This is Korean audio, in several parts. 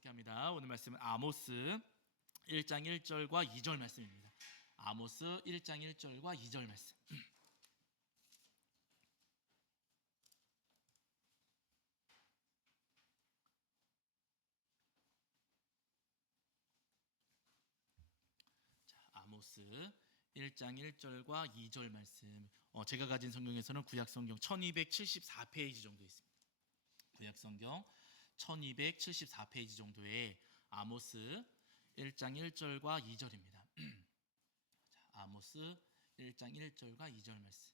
함께합니다. 오늘 말씀은 아모스 1장 1절과 2절 말씀입니다. 아모스 1장 1절과 2절 말씀. 아모스 1장 1절과 2절 말씀. 제가 가진 성경에서는 구약성경 1274페이지 정도 있습니다. 구약성경 1274페이지 정도에 아모스 1장 1절과 2절입니다. 아모스 1장 1절과 2절 말씀.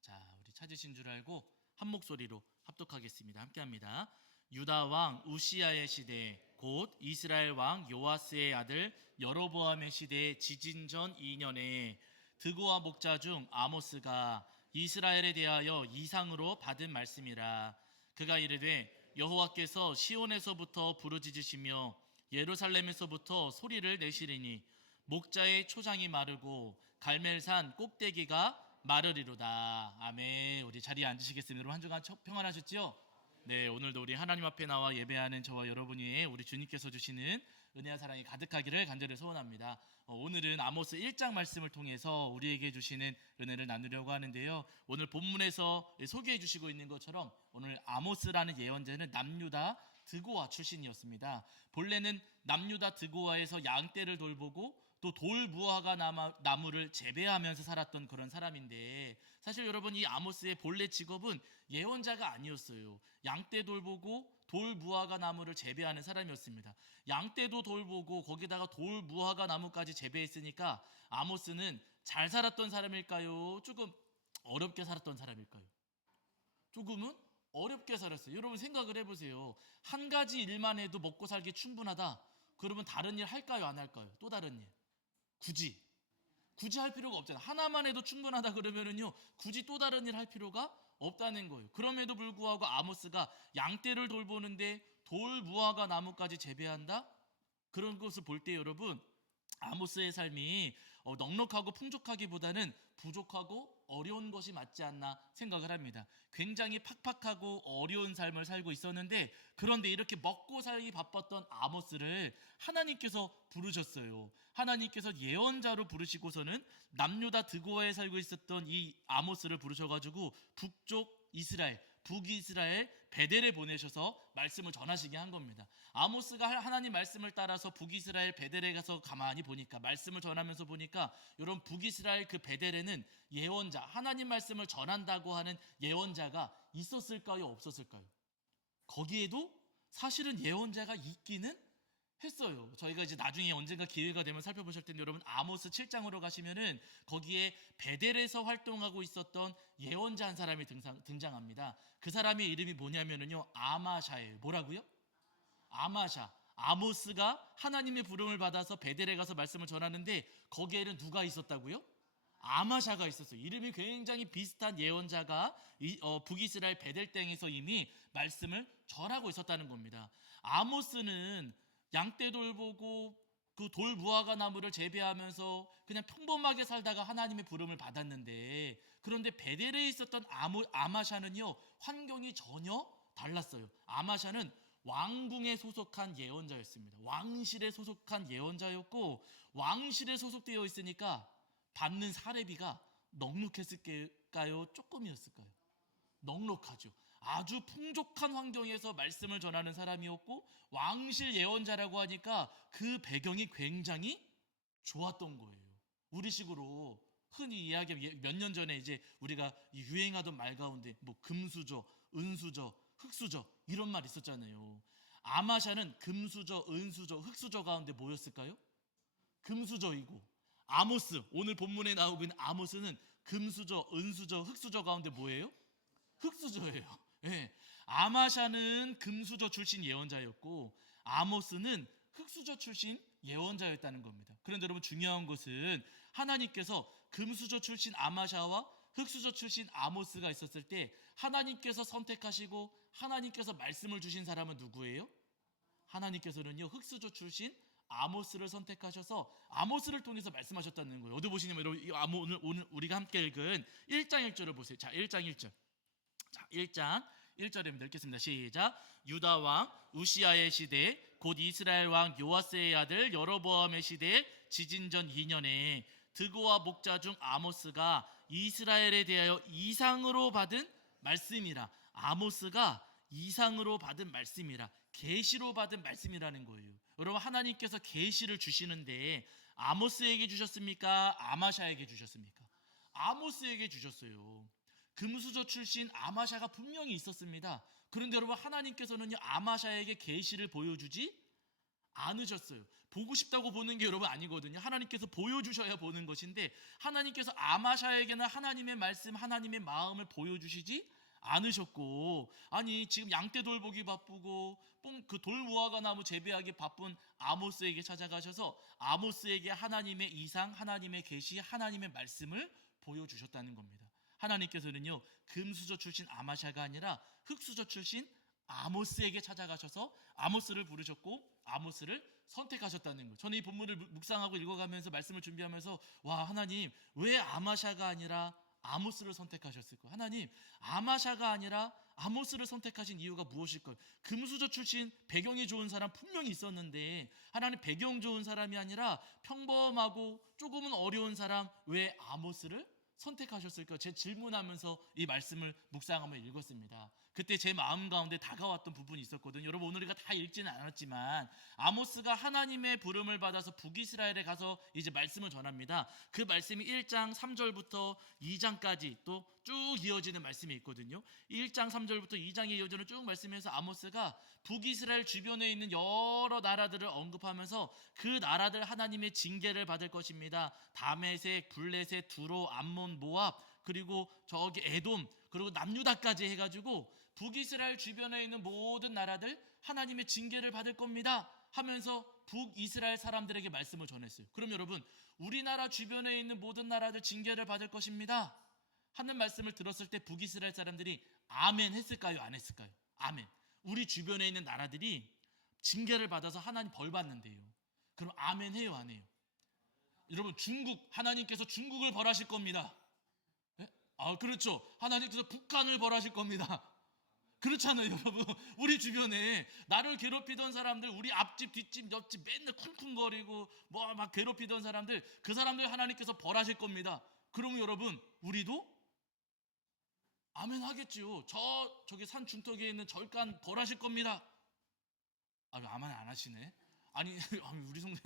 자, 우리 찾으신 줄 알고 한 목소리로 합독하겠습니다. 함께합니다. 유다 왕 우시야의 시대 곧 이스라엘 왕 요아스의 아들 여로보암의 시대 지진 전 2년에 드고와 목자 중 아모스가 이스라엘에 대하여 이상으로 받은 말씀이라. 그가 이르되 여호와께서 시온에서부터 부르짖으시며 예루살렘에서부터 소리를 내시리니 목자의 초장이 마르고 갈멜산 꼭대기가 마르리로다. 아멘. 우리 자리에 앉으시겠습니다. 여러분 한 주간 평안하셨지요? 네, 오늘도 우리 하나님 앞에 나와 예배하는 저와 여러분이 우리 주님께서 주시는 은혜와 사랑이 가득하기를 간절히 소원합니다. 오늘은 아모스 1장 말씀을 통해서 우리에게 주시는 은혜를 나누려고 하는데요. 오늘 본문에서 소개해 주시고 있는 것처럼 오늘 아모스라는 예언자는 남유다 드고아 출신이었습니다. 본래는 남유다 드고아에서 양떼를 돌보고 또 돌무화과 나무를 재배하면서 살았던 그런 사람인데, 사실 여러분 이 아모스의 본래 직업은 예언자가 아니었어요. 양떼 돌보고 돌무화과 나무를 재배하는 사람이었습니다. 양떼도 돌보고 거기다가 돌무화과 나무까지 재배했으니까 아모스는 잘 살았던 사람일까요? 조금 어렵게 살았던 사람일까요? 조금은 어렵게 살았어요. 여러분 생각을 해보세요. 한 가지 일만 해도 먹고 살기 충분하다. 그러면 다른 일 할까요? 안 할까요? 또 다른 일. 굳이 할 필요가 없잖아요. 하나만 해도 충분하다 그러면은요, 굳이 또 다른 일 할 필요가 없다는 거예요. 그럼에도 불구하고 아모스가 양떼를 돌보는데 돌무화과 나무까지 재배한다? 그런 것을 볼 때 여러분, 아모스의 삶이 넉넉하고 풍족하기보다는 부족하고 어려운 것이 맞지 않나 생각을 합니다. 굉장히 팍팍하고 어려운 삶을 살고 있었는데, 그런데 이렇게 먹고 살기 바빴던 아모스를 하나님께서 부르셨어요. 하나님께서 예언자로 부르시고서는 남유다 드고아에 살고 있었던 이 아모스를 부르셔가지고 북이스라엘 베델에 보내셔서 말씀을 전하시게 한 겁니다. 아모스가 하나님 말씀을 따라서 북이스라엘 베델에 가서 가만히 보니까, 말씀을 전하면서 보니까, 여러분 북이스라엘 그 베델에는 예언자, 하나님 말씀을 전한다고 하는 예언자가 있었을까요? 없었을까요? 거기에도 사실은 예언자가 있기는 했어요. 저희가 이제 나중에 언젠가 기회가 되면 살펴보실 텐데, 여러분 아모스 7장으로 가시면은 거기에 베델에서 활동하고 있었던 예언자 한 사람이 등장합니다. 그 사람의 이름이 뭐냐면은요, 아마샤예요. 뭐라고요? 아마샤. 아모스가 하나님의 부름을 받아서 베델에 가서 말씀을 전하는데 거기에는 누가 있었다고요? 아마샤가 있었어요. 이름이 굉장히 비슷한 예언자가 북이스라엘 베델 땅에서 이미 말씀을 전하고 있었다는 겁니다. 아모스는 양떼 돌보고 그 돌무화과 나무를 재배하면서 그냥 평범하게 살다가 하나님의 부름을 받았는데, 그런데 베델에 있었던 아마샤는요, 환경이 전혀 달랐어요. 아마샤는 왕궁에 소속한 예언자였습니다. 왕실에 소속한 예언자였고, 왕실에 소속되어 있으니까 받는 사례비가 넉넉했을까요? 조금이었을까요? 넉넉하죠. 아주 풍족한 환경에서 말씀을 전하는 사람이었고, 왕실 예언자라고 하니까 그 배경이 굉장히 좋았던 거예요. 우리식으로 흔히 이야기하면 몇 년 전에 이제 우리가 유행하던 말 가운데 뭐 금수저, 은수저, 흑수저 이런 말 있었잖아요. 아마샤는 금수저, 은수저, 흑수저 가운데 뭐였을까요? 금수저이고, 아모스, 오늘 본문에 나오고 있는 아모스는 금수저, 은수저, 흑수저 가운데 뭐예요? 흑수저예요. 네. 아마샤는 금수저 출신 예언자였고 아모스는 흑수저 출신 예언자였다는 겁니다. 그런데 여러분 중요한 것은 하나님께서 금수저 출신 아마샤와 흑수저 출신 아모스가 있었을 때 하나님께서 선택하시고 하나님께서 말씀을 주신 사람은 누구예요? 하나님께서는요, 흑수저 출신 아모스를 선택하셔서 아모스를 통해서 말씀하셨다는 거예요. 어디 보시냐면 여러분 오늘 우리가 함께 읽은 1장 1절을 보세요. 자, 1장 1절. 자, 1장 1절입니다. 읽겠습니다. 시작. 유다 왕 우시야의 시대 곧 이스라엘 왕 요아스의 아들 여로보암의 시대에 지진전 2년에 드고와 목자 중 아모스가 이스라엘에 대하여 이상으로 받은 말씀이라. 아모스가 이상으로 받은 말씀이라, 계시로 받은 말씀이라는 거예요. 여러분, 하나님께서 계시를 주시는데 아모스에게 주셨습니까? 아마샤에게 주셨습니까? 아모스에게 주셨어요. 금수저 출신 아마샤가 분명히 있었습니다. 그런데 여러분, 하나님께서는요 아마샤에게 계시를 보여주지 않으셨어요. 보고 싶다고 보는 게 여러분 아니거든요. 하나님께서 보여주셔야 보는 것인데 하나님께서 아마샤에게는 하나님의 말씀, 하나님의 마음을 보여주시지 않으셨고, 아니 지금 양떼 돌보기 바쁘고 그 돌무화과 나무 재배하기 바쁜 아모스에게 찾아가셔서 아모스에게 하나님의 이상, 하나님의 계시, 하나님의 말씀을 보여주셨다는 겁니다. 하나님께서는요 금수저 출신 아마샤가 아니라 흙수저 출신 아모스에게 찾아가셔서 아모스를 부르셨고 아모스를 선택하셨다는 거예요. 저는 이 본문을 묵상하고 읽어가면서 말씀을 준비하면서 와, 하나님 왜 아마샤가 아니라 아모스를 선택하셨을까요? 하나님, 아마샤가 아니라 아모스를 선택하신 이유가 무엇일까요? 금수저 출신 배경이 좋은 사람 분명히 있었는데 하나님, 배경 좋은 사람이 아니라 평범하고 조금은 어려운 사람 왜 아모스를 선택하셨을까요? 제 질문하면서 이 말씀을 묵상하며 읽었습니다. 그때 제 마음 가운데 다가왔던 부분이 있었거든요. 여러분, 오늘 우리가 다 읽지는 않았지만 아모스가 하나님의 부름을 받아서 북이스라엘에 가서 이제 말씀을 전합니다. 그 말씀이 1장 3절부터 2장까지 또 쭉 이어지는 말씀이 있거든요. 1장 3절부터 2장에 이어지는 쭉 말씀에서 아모스가 북이스라엘 주변에 있는 여러 나라들을 언급하면서 그 나라들 하나님의 징계를 받을 것입니다. 다메섹, 블레셋, 두로, 암몬, 모압, 그리고 저기 에돔, 그리고 남유다까지 해가지고 북이스라엘 주변에 있는 모든 나라들 하나님의 징계를 받을 겁니다 하면서 북이스라엘 사람들에게 말씀을 전했어요. 그럼 여러분, 우리나라 주변에 있는 모든 나라들 징계를 받을 것입니다 하는 말씀을 들었을 때 북이스라엘 사람들이 아멘 했을까요? 안 했을까요? 아멘. 우리 주변에 있는 나라들이 징계를 받아서 하나님 벌 받는데요. 그럼 아멘 해요, 안 해요? 여러분, 중국, 하나님께서 중국을 벌하실 겁니다. 네? 그렇죠. 하나님께서 북한을 벌하실 겁니다. 그렇잖아요, 여러분. 우리 주변에 나를 괴롭히던 사람들, 우리 앞집, 뒷집, 옆집 맨날 쿵쿵거리고 뭐 막 괴롭히던 사람들, 그 사람들 하나님께서 벌하실 겁니다. 그러면 여러분, 우리도 아멘 하겠지요. 저기 산 중턱에 있는 절간 벌하실 겁니다. 아멘 안 하시네. 아니 우리 성도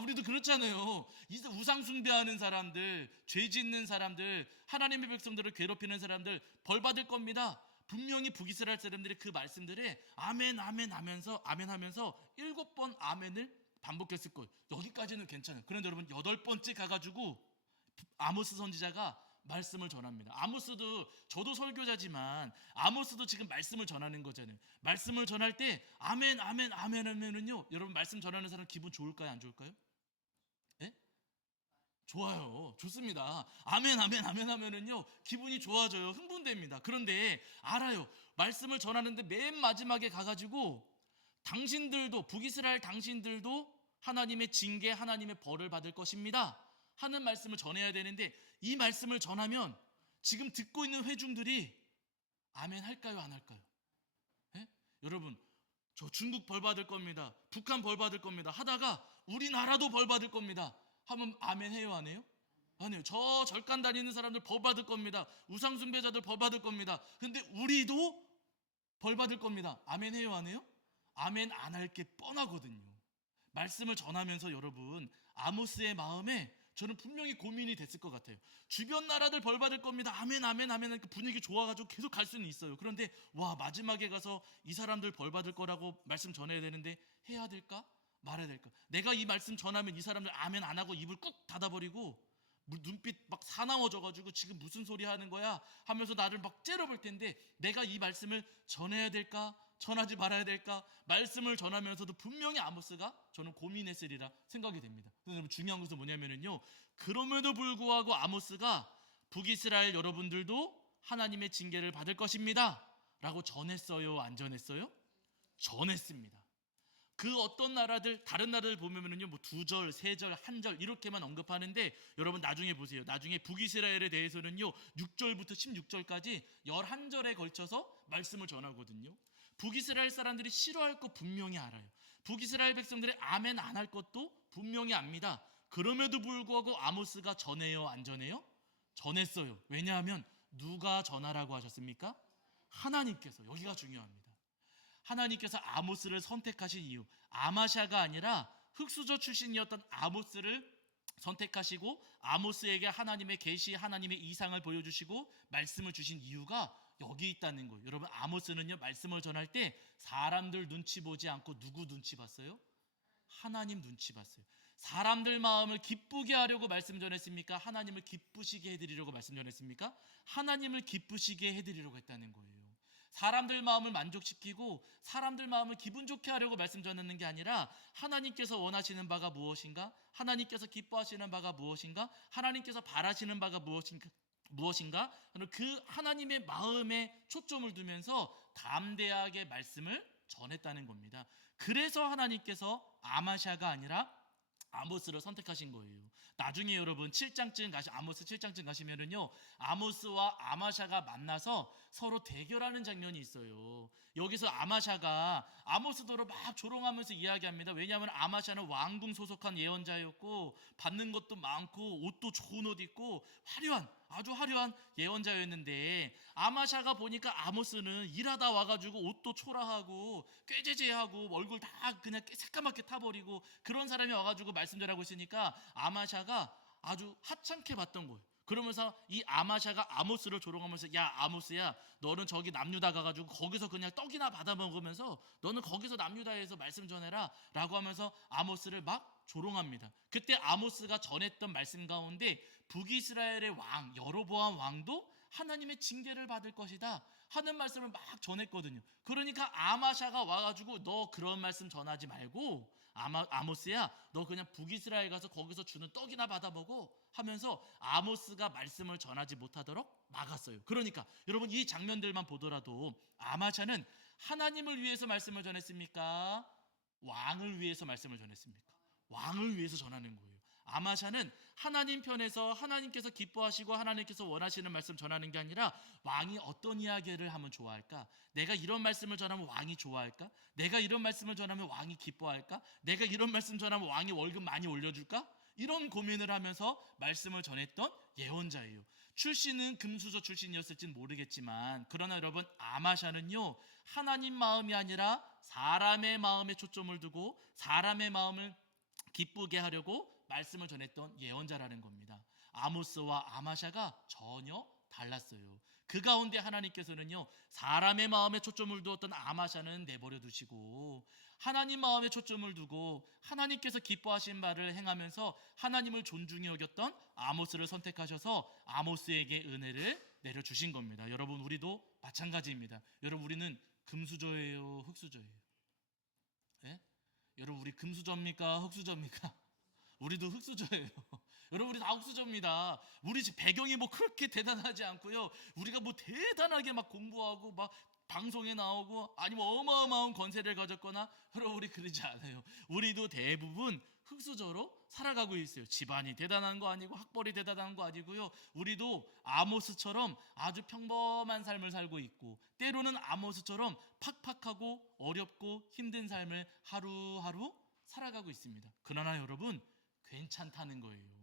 우리도 그렇잖아요. 우상 숭배하는 사람들, 죄 짓는 사람들, 하나님의 백성들을 괴롭히는 사람들 벌 받을 겁니다. 분명히 북이스라엘 사람들이 그 말씀들에 아멘 아멘 하면서 7번 아멘을 반복했을 거예요. 여기까지는 괜찮아요. 그런데 여러분, 8번째 가가지고 아모스 선지자가 말씀을 전합니다. 아모스도, 저도 설교자지만 아모스도 지금 말씀을 전하는 거잖아요. 말씀을 전할 때 아멘 아멘 아멘 하면은요, 여러분 말씀 전하는 사람 기분 좋을까요, 안 좋을까요? 예? 좋아요. 좋습니다. 아멘 아멘 아멘 하면은요 기분이 좋아져요. 흥분됩니다. 그런데 알아요. 말씀을 전하는데 맨 마지막에 가가지고 당신들도, 북이스라엘 당신들도 하나님의 징계, 하나님의 벌을 받을 것입니다 하는 말씀을 전해야 되는데, 이 말씀을 전하면 지금 듣고 있는 회중들이 아멘 할까요, 안 할까요? 예? 여러분, 저 중국 벌 받을 겁니다, 북한 벌 받을 겁니다 하다가 우리나라도 벌 받을 겁니다 하면 아멘 해요, 안 해요? 안 해요. 저 절간 다니는 사람들 벌 받을 겁니다, 우상 숭배자들 벌 받을 겁니다. 근데 우리도 벌 받을 겁니다. 아멘 해요, 안 해요? 아멘 안 할 게 뻔하거든요. 말씀을 전하면서 여러분, 아모스의 마음에 저는 분명히 고민이 됐을 것 같아요. 주변 나라들 벌 받을 겁니다. 아멘 아멘 아멘 하니까 분위기 좋아가지고 계속 갈 수는 있어요. 그런데 와, 마지막에 가서 이 사람들 벌 받을 거라고 말씀 전해야 되는데 해야 될까? 말해야 될까? 내가 이 말씀 전하면 이 사람들 아멘 안 하고 입을 꾹 닫아버리고 눈빛 막 사나워져가지고 지금 무슨 소리 하는 거야 하면서 나를 막 째려볼 텐데, 내가 이 말씀을 전해야 될까, 전하지 말아야 될까? 말씀을 전하면서도 분명히 아모스가 저는 고민했으리라 생각이 됩니다. 그래서 중요한 것은 뭐냐면요, 그럼에도 불구하고 아모스가 북이스라엘 여러분들도 하나님의 징계를 받을 것입니다 라고 전했어요, 안 전했어요? 전했습니다. 그 어떤 나라들, 다른 나라들 보면은요, 뭐 2절, 3절, 1절 이렇게만 언급하는데, 여러분 나중에 보세요. 나중에 북이스라엘에 대해서는요 6절부터 16절까지 11절에 걸쳐서 말씀을 전하거든요. 북이스라엘 사람들이 싫어할 거 분명히 알아요. 북이스라엘 백성들이 아멘 안 할 것도 분명히 압니다. 그럼에도 불구하고 아모스가 전해요, 안 전해요? 전했어요. 왜냐하면 누가 전하라고 하셨습니까? 하나님께서. 여기가 중요합니다. 하나님께서 아모스를 선택하신 이유, 아마샤가 아니라 흑수저 출신이었던 아모스를 선택하시고 아모스에게 하나님의 계시, 하나님의 이상을 보여주시고 말씀을 주신 이유가 여기 있다는 거예요. 여러분, 아모스는요, 말씀을 전할 때 사람들 눈치 보지 않고 누구 눈치 봤어요? 하나님 눈치 봤어요. 사람들 마음을 기쁘게 하려고 말씀 전했습니까? 하나님을 기쁘시게 해드리려고 말씀 전했습니까? 하나님을 기쁘시게 해드리려고 했다는 거예요. 사람들 마음을 만족시키고 사람들 마음을 기분 좋게 하려고 말씀 전하는 게 아니라 하나님께서 원하시는 바가 무엇인가? 하나님께서 기뻐하시는 바가 무엇인가? 하나님께서 바라시는 바가 무엇인가? 그 하나님의 마음에 초점을 두면서 담대하게 말씀을 전했다는 겁니다. 그래서 하나님께서 아마샤가 아니라 아모스를 선택하신 거예요. 나중에 여러분 아모스 7장쯤 가시면은요, 아모스와 아마샤가 만나서 서로 대결하는 장면이 있어요. 여기서 아마샤가 아모스도로 막 조롱하면서 이야기합니다. 왜냐하면 아마샤는 왕궁 소속한 예언자였고 받는 것도 많고 옷도 좋은 옷 입고 아주 화려한 예언자였는데, 아마샤가 보니까 아모스는 일하다 와가지고 옷도 초라하고 꾀죄죄하고 얼굴 다 그냥 새까맣게 타버리고 그런 사람이 와가지고 말씀 전하고 있으니까 아마샤가 아주 하찮게 봤던 거예요. 그러면서 이 아마샤가 아모스를 조롱하면서, 야 아모스야, 너는 저기 남유다 가가지고 거기서 그냥 떡이나 받아 먹으면서 너는 거기서 남유다에서 말씀 전해라 라고 하면서 아모스를 막 조롱합니다. 그때 아모스가 전했던 말씀 가운데 북이스라엘의 왕 여로보암 왕도 하나님의 징계를 받을 것이다 하는 말씀을 막 전했거든요. 그러니까 아마샤가 와가지고 너 그런 말씀 전하지 말고 아모스야, 너 그냥 북이스라엘 가서 거기서 주는 떡이나 받아 먹어 하면서 아모스가 말씀을 전하지 못하도록 막았어요. 그러니까 여러분, 이 장면들만 보더라도 아마샤는 하나님을 위해서 말씀을 전했습니까? 왕을 위해서 말씀을 전했습니까? 왕을 위해서 전하는 거예요. 아마샤는 하나님 편에서 하나님께서 기뻐하시고 하나님께서 원하시는 말씀 전하는 게 아니라 왕이 어떤 이야기를 하면 좋아할까? 내가 이런 말씀을 전하면 왕이 좋아할까? 내가 이런 말씀을 전하면 왕이 기뻐할까? 내가 이런 말씀 전하면 왕이 월급 많이 올려줄까? 이런 고민을 하면서 말씀을 전했던 예언자예요. 출신은 금수저 출신이었을지는 모르겠지만, 그러나 여러분, 아마샤는요, 하나님 마음이 아니라 사람의 마음에 초점을 두고 사람의 마음을 기쁘게 하려고 말씀을 전했던 예언자라는 겁니다. 아모스와 아마샤가 전혀 달랐어요. 그 가운데 하나님께서는요, 사람의 마음에 초점을 두었던 아마샤는 내버려 두시고 하나님 마음에 초점을 두고 하나님께서 기뻐하신 바를 행하면서 하나님을 존중히 여겼던 아모스를 선택하셔서 아모스에게 은혜를 내려주신 겁니다. 여러분, 우리도 마찬가지입니다. 여러분, 우리는 금수저예요, 흑수저예요? 네? 여러분, 우리 금수저입니까, 흑수저입니까? 우리도 흑수저예요. 여러분, 우리 다 흑수저입니다. 우리 집 배경이 뭐 그렇게 대단하지 않고요. 우리가 뭐 대단하게 막 공부하고 막 방송에 나오고 아니면 어마어마한 권세를 가졌거나, 여러분, 우리 그러지 않아요. 우리도 대부분 흑수저로 살아가고 있어요. 집안이 대단한 거 아니고 학벌이 대단한 거 아니고요. 우리도 아모스처럼 아주 평범한 삶을 살고 있고, 때로는 아모스처럼 팍팍하고 어렵고 힘든 삶을 하루하루 살아가고 있습니다. 그러나 여러분, 괜찮다는 거예요.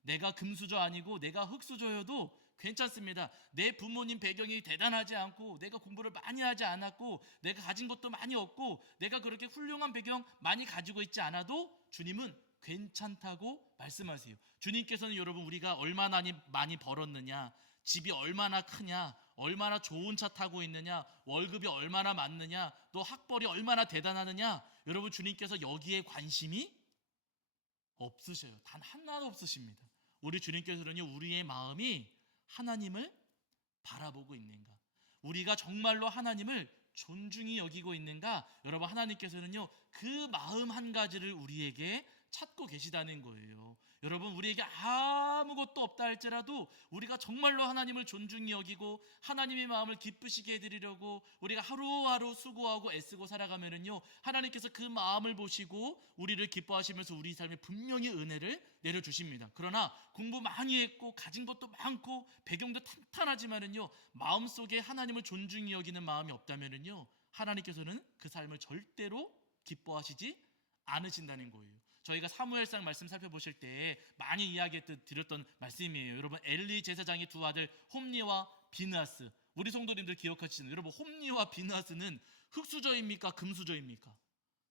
내가 금수저 아니고 내가 흑수저여도 괜찮습니다. 내 부모님 배경이 대단하지 않고 내가 공부를 많이 하지 않았고 내가 가진 것도 많이 없고 내가 그렇게 훌륭한 배경 많이 가지고 있지 않아도 주님은 괜찮다고 말씀하세요. 주님께서는 여러분, 우리가 얼마나 많이 벌었느냐, 집이 얼마나 크냐, 얼마나 좋은 차 타고 있느냐, 월급이 얼마나 많느냐, 또 학벌이 얼마나 대단하느냐, 여러분, 주님께서 여기에 관심이 없으셔요. 단 하나도 없으십니다. 우리 주님께서는요, 우리의 마음이 하나님을 바라보고 있는가, 우리가 정말로 하나님을 존중히 여기고 있는가, 여러분, 하나님께서는요 그 마음 한 가지를 우리에게 찾고 계시다는 거예요. 여러분, 우리에게 아무것도 없다 할지라도 우리가 정말로 하나님을 존중히 여기고 하나님의 마음을 기쁘시게 해드리려고 우리가 하루하루 수고하고 애쓰고 살아가면은요, 하나님께서 그 마음을 보시고 우리를 기뻐하시면서 우리 삶에 분명히 은혜를 내려주십니다. 그러나 공부 많이 했고 가진 것도 많고 배경도 탄탄하지만은요, 마음속에 하나님을 존중히 여기는 마음이 없다면은요, 하나님께서는 그 삶을 절대로 기뻐하시지 않으신다는 거예요. 저희가 사무엘상 말씀 살펴보실 때 많이 드렸던 말씀이에요. 여러분, 엘리 제사장의 두 아들 홈니와 비느하스, 우리 성도님들 기억하시는, 여러분, 홈니와 비느하스는 흙수저입니까 금수저입니까?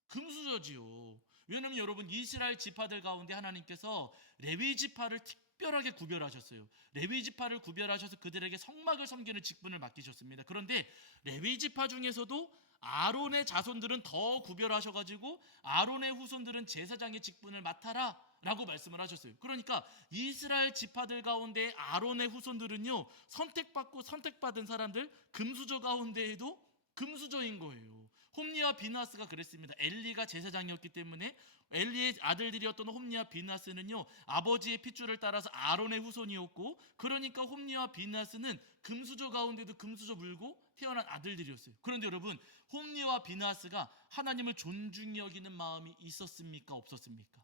금수저지요. 왜냐하면 여러분, 이스라엘 지파들 가운데 하나님께서 레위 지파를 특별하게 구별하셨어요. 레위 지파를 구별하셔서 그들에게 성막을 섬기는 직분을 맡기셨습니다. 그런데 레위 지파 중에서도 아론의 자손들은 더 구별하셔가지고 아론의 후손들은 제사장의 직분을 맡아라 라고 말씀을 하셨어요. 그러니까 이스라엘 지파들 가운데 아론의 후손들은요, 선택받은 사람들, 금수저 가운데에도 금수저인 거예요. 홈니와 비느하스가 그랬습니다. 엘리가 제사장이었기 때문에 엘리의 아들들이었던 홈니와 비느하스는요, 아버지의 핏줄을 따라서 아론의 후손이었고, 그러니까 홈니와 비느하스는 금수저 가운데도 금수저 물고 태어난 아들들이었어요. 그런데 여러분, 홈니와 비느하스가 하나님을 존중히 여기는 마음이 있었습니까? 없었습니까?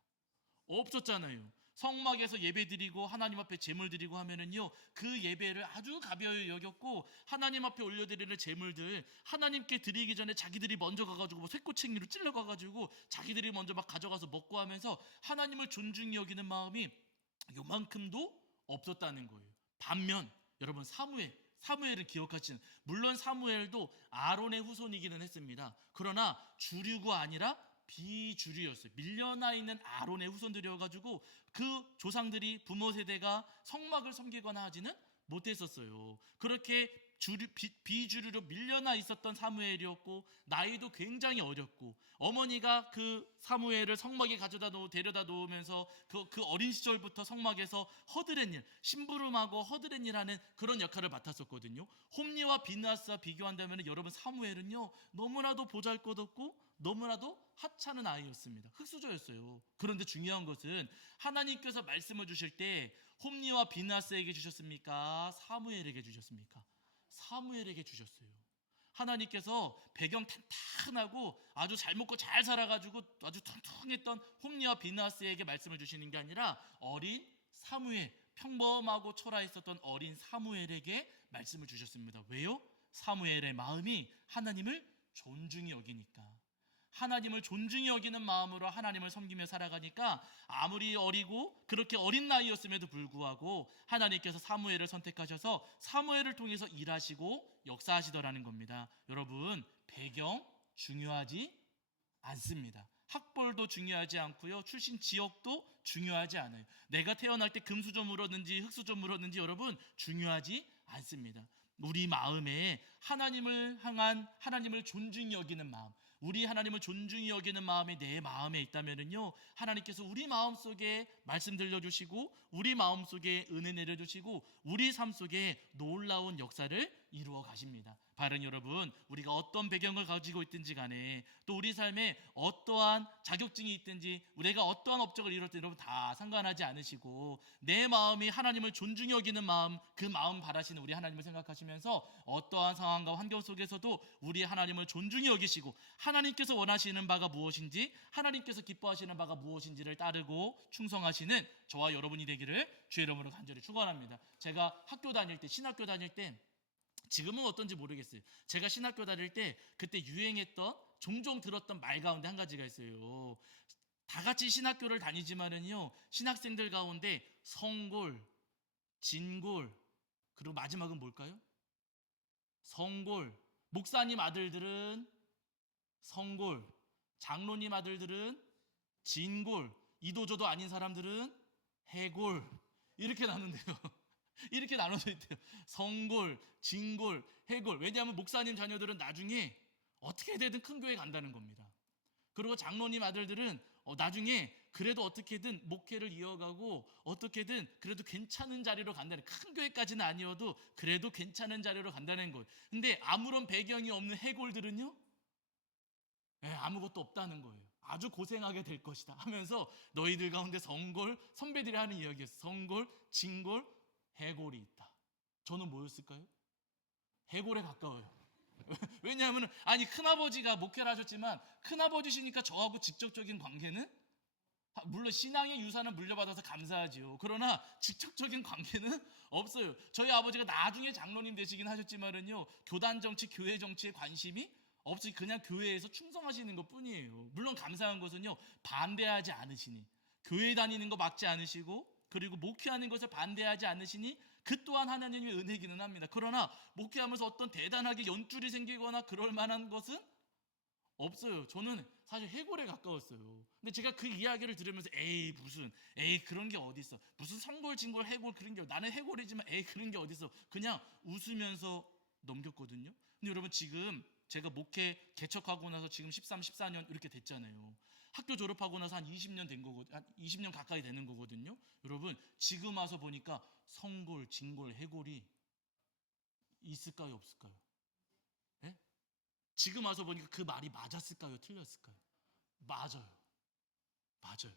없었잖아요. 성막에서 예배드리고 하나님 앞에 제물 드리고 하면은요, 그 예배를 아주 가벼이 여겼고, 하나님 앞에 올려드리는 제물들 하나님께 드리기 전에 자기들이 먼저 가가지고 뭐 쇠꼬챙이로 찔러가가지고 자기들이 먼저 막 가져가서 먹고 하면서 하나님을 존중히 여기는 마음이 요만큼도 없었다는 거예요. 반면 여러분, 사무엘을 기억하시는, 물론 사무엘도 아론의 후손이기는 했습니다. 그러나 주류가 아니라 비주류였어요. 밀려나 있는 아론의 후손들이어가지고 그 조상들이, 부모 세대가 성막을 섬기거나 하지는 못했었어요. 그렇게 비주류로 밀려나 있었던 사무엘이었고, 나이도 굉장히 어렸고, 어머니가 그 사무엘을 성막에 데려다 놓으면서 그 어린 시절부터 성막에서 허드렛 일, 심부름하고 허드렛 일하는 그런 역할을 맡았었거든요. 홈니와 비느하스와 비교한다면 여러분, 사무엘은요, 너무나도 보잘것없고 너무나도 하찮은 아이였습니다. 흙수저였어요. 그런데 중요한 것은 하나님께서 말씀을 주실 때 홈니와 비느하스에게 주셨습니까? 사무엘에게 주셨습니까? 사무엘에게 주셨어요. 하나님께서 배경 탄탄하고 아주 잘 먹고 잘 살아가지고 아주 퉁퉁했던 홈니와 비느하스에게 말씀을 주시는 게 아니라 어린 사무엘, 평범하고 초라했었던 어린 사무엘에게 말씀을 주셨습니다. 왜요? 사무엘의 마음이 하나님을 존중히 여기니까. 하나님을 존중히 여기는 마음으로 하나님을 섬기며 살아가니까 아무리 어리고 그렇게 어린 나이였음에도 불구하고 하나님께서 사무엘을 선택하셔서 사무엘을 통해서 일하시고 역사하시더라는 겁니다. 여러분, 배경 중요하지 않습니다. 학벌도 중요하지 않고요, 출신 지역도 중요하지 않아요. 내가 태어날 때 금수저 물었는지 흙수저 물었는지 여러분, 중요하지 않습니다. 우리 마음에 하나님을 향한, 하나님을 존중히 여기는 마음, 우리 하나님을 존중히 여기는 마음이 내 마음에 있다면은요, 하나님께서 우리 마음속에 말씀 들려주시고 우리 마음속에 은혜 내려주시고 우리 삶 속에 놀라운 역사를 이루어 가십니다. 바른 여러분, 우리가 어떤 배경을 가지고 있든지 간에, 또 우리 삶에 어떠한 자격증이 있든지, 우리가 어떠한 업적을 이뤘든지 여러분 다 상관하지 않으시고 내 마음이 하나님을 존중히 여기는 마음, 그 마음 바라시는 우리 하나님을 생각하시면서 어떠한 상황과 환경 속에서도 우리 하나님을 존중히 여기시고 하나님께서 원하시는 바가 무엇인지, 하나님께서 기뻐하시는 바가 무엇인지를 따르고 충성하시는 저와 여러분이 되기를 주의 이름으로 간절히 축원합니다. 제가 학교 다닐 때, 신학교 다닐 때, 지금은 어떤지 모르겠어요. 제가 신학교 다닐 때 그때 유행했던, 종종 들었던 말 가운데 한 가지가 있어요. 다 같이 신학교를 다니지만은요, 신학생들 가운데 성골, 진골, 그리고 마지막은 뭘까요? 성골, 목사님 아들들은 성골, 장로님 아들들은 진골, 이도저도 아닌 사람들은 해골, 이렇게 나눈대요. 이렇게 나눠져 있대요. 성골, 진골, 해골. 왜냐하면 목사님 자녀들은 나중에 어떻게 되든 큰 교회 간다는 겁니다. 그리고 장로님 아들들은 나중에 그래도 어떻게든 목회를 이어가고 어떻게든 그래도 괜찮은 자리로 간다는, 큰 교회까지는 아니어도 그래도 괜찮은 자리로 간다는 거예요. 근데 아무런 배경이 없는 해골들은요, 아무것도 없다는 거예요. 아주 고생하게 될 것이다 하면서 너희들 가운데 성골, 선배들이 하는 이야기였어요. 성골, 진골, 해골이 있다. 저는 뭐였을까요? 해골에 가까워요. 왜냐하면 큰아버지가 목회를 하셨지만 큰아버지시니까 저하고 직접적인 관계는, 물론 신앙의 유산을 물려받아서 감사하지요. 그러나 직접적인 관계는 없어요. 저희 아버지가 나중에 장로님 되시긴 하셨지만은요, 교단 정치, 교회 정치에 관심이 없이 그냥 교회에서 충성하시는 것뿐이에요. 물론 감사한 것은요, 반대하지 않으시니, 교회 다니는 거 막지 않으시고, 그리고 목회하는 것을 반대하지 않으시니 그 또한 하나님의 은혜기는 합니다. 그러나 목회하면서 어떤 대단하게 연줄이 생기거나 그럴 만한 것은 없어요. 저는 사실 해골에 가까웠어요. 근데 제가 그 이야기를 들으면서 에이 그런 게 어디 있어? 무슨 성골진골 해골 그런 게 나는 해골이지만 에이 그런 게 어디 있어? 그냥 웃으면서 넘겼거든요. 근데 여러분 지금 제가 목회 개척하고 나서 지금 13, 14년 이렇게 됐잖아요. 학교 졸업하고 나서 한 20년 된 거고, 한 20년 가까이 되는 거거든요. 여러분 지금 와서 보니까 성골, 진골, 해골이 있을까요, 없을까요? 예? 지금 와서 보니까 그 말이 맞았을까요, 틀렸을까요? 맞아요. 맞아요.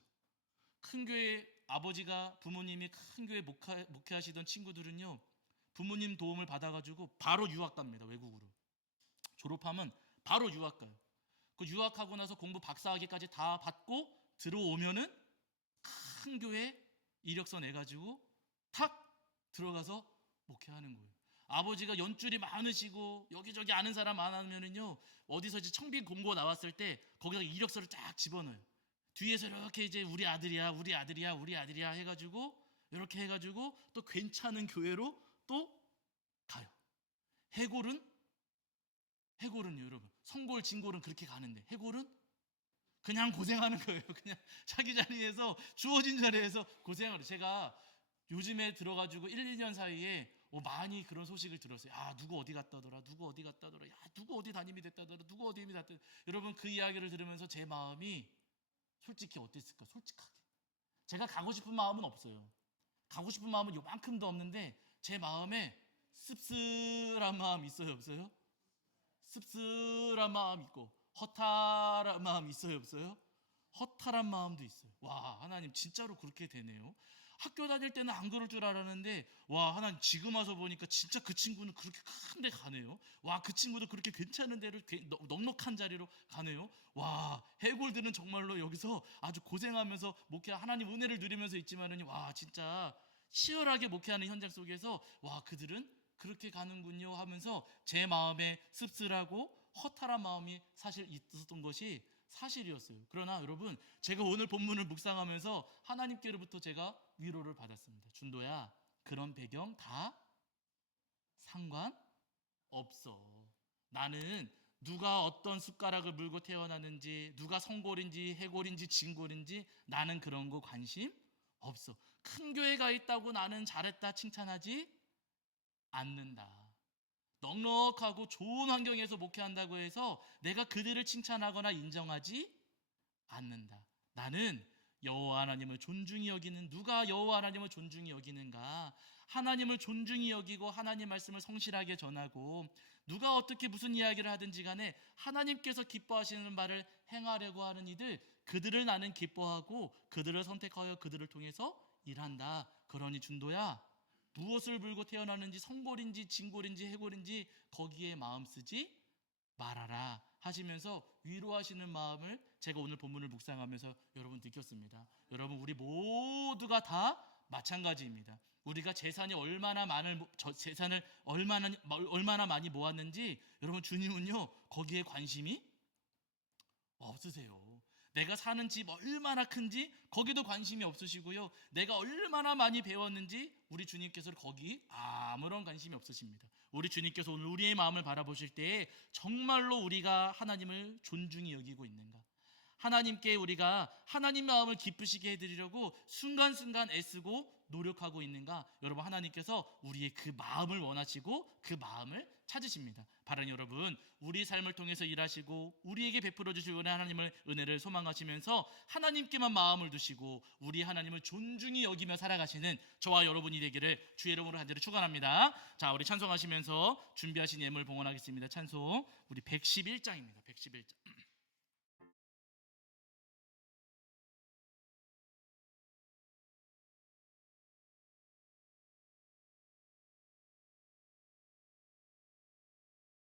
큰 교회 아버지가 부모님이 큰 교회 목회하시던 친구들은요, 부모님 도움을 받아가지고 바로 유학 갑니다. 외국으로. 졸업하면 바로 유학 가요. 그 유학하고 나서 공부 박사학위까지 다 받고 들어오면은 큰 교회 이력서 내가지고 탁 들어가서 목회하는 거예요. 아버지가 연줄이 많으시고 여기저기 아는 사람 많으면은요, 어디서 이제 청빈 공고 나왔을 때 거기다 이력서를 쫙 집어넣어요. 뒤에서 이렇게 이제 우리 아들이야, 우리 아들이야, 우리 아들이야 해가지고 이렇게 해가지고 또 괜찮은 교회로 또 가요. 해골은 해골은요, 여러분. 성골, 진골은 그렇게 가는데 해골은 그냥 고생하는 거예요. 그냥 자기 자리에서 주어진 자리에서 고생하는. 제가 요즘에 들어가지고 1, 2년 사이에 많이 그런 소식을 들었어요. 아, 누구 어디 갔다더라, 누구 어디 갔다더라, 야, 누구 어디 담임이 됐다더라, 누구 어디 됐다더라. 여러분 그 이야기를 들으면서 제 마음이 솔직히 어땠을까? 솔직하게 제가 가고 싶은 마음은 없어요. 가고 싶은 마음은 요만큼도 없는데 제 마음에 씁쓸한 마음 있어요, 없어요? 씁쓸한 마음 있고 허탈한 마음 있어요, 없어요? 허탈한 마음도 있어요. 와, 하나님 진짜로 그렇게 되네요. 학교 다닐 때는 안 그럴 줄 알았는데 와, 하나님 지금 와서 보니까 진짜 그 친구는 그렇게 큰 데 가네요. 와, 그 친구도 그렇게 괜찮은 데로 넉넉한 자리로 가네요. 와, 해골들은 정말로 여기서 아주 고생하면서 목회 하나님 은혜를 누리면서 있지만은 와, 진짜 치열하게 목회하는 현장 속에서 와, 그들은 그렇게 가는군요 하면서 제 마음에 씁쓸하고 허탈한 마음이 사실 있었던 것이 사실이었어요. 그러나 여러분 제가 오늘 본문을 묵상하면서 하나님께로부터 제가 위로를 받았습니다. 준도야, 그런 배경 다 상관없어. 나는 누가 어떤 숟가락을 물고 태어나는지, 누가 성골인지 해골인지 진골인지 나는 그런 거 관심 없어. 큰 교회가 있다고 나는 잘했다 칭찬하지 않는다. 넉넉하고 좋은 환경에서 목회한다고 해서 내가 그들을 칭찬하거나 인정하지 않는다. 나는 여호와 하나님을 존중히 여기는, 누가 여호와 하나님을 존중히 여기는가? 하나님을 존중히 여기고 하나님 말씀을 성실하게 전하고 누가 어떻게 무슨 이야기를 하든지 간에 하나님께서 기뻐하시는 바를 행하려고 하는 이들, 그들을 나는 기뻐하고 그들을 선택하여 그들을 통해서 일한다. 그러니 준도야, 무엇을 불고 태어나는지 성골인지 진골인지 해골인지 거기에 마음 쓰지 말아라 하시면서 위로하시는 마음을 제가 오늘 본문을 묵상하면서 여러분 느꼈습니다. 여러분 우리 모두가 다 마찬가지입니다. 우리가 재산이 재산을 얼마나 많이 모았는지 여러분 주님은요 거기에 관심이 없으세요. 내가 사는 집 얼마나 큰지 거기도 관심이 없으시고요. 내가 얼마나 많이 배웠는지 우리 주님께서 거기 아무런 관심이 없으십니다. 우리 주님께서 오늘 우리의 마음을 바라보실 때 정말로 우리가 하나님을 존중히 여기고 있는가? 하나님께 우리가 하나님 마음을 기쁘시게 해드리려고 순간순간 애쓰고 노력하고 있는가? 여러분 하나님께서 우리의 그 마음을 원하시고 그 마음을 찾으십니다. 바른 여러분, 우리 삶을 통해서 일하시고 우리에게 베풀어 주실 하나님을 은혜를 소망하시면서 하나님께만 마음을 두시고 우리 하나님을 존중히 여기며 살아가시는 저와 여러분이 되기를 주의 이름으로 간절히 축원합니다. 자, 우리 찬송하시면서 준비하신 예물 봉헌하겠습니다. 찬송 우리 111장입니다. 111장.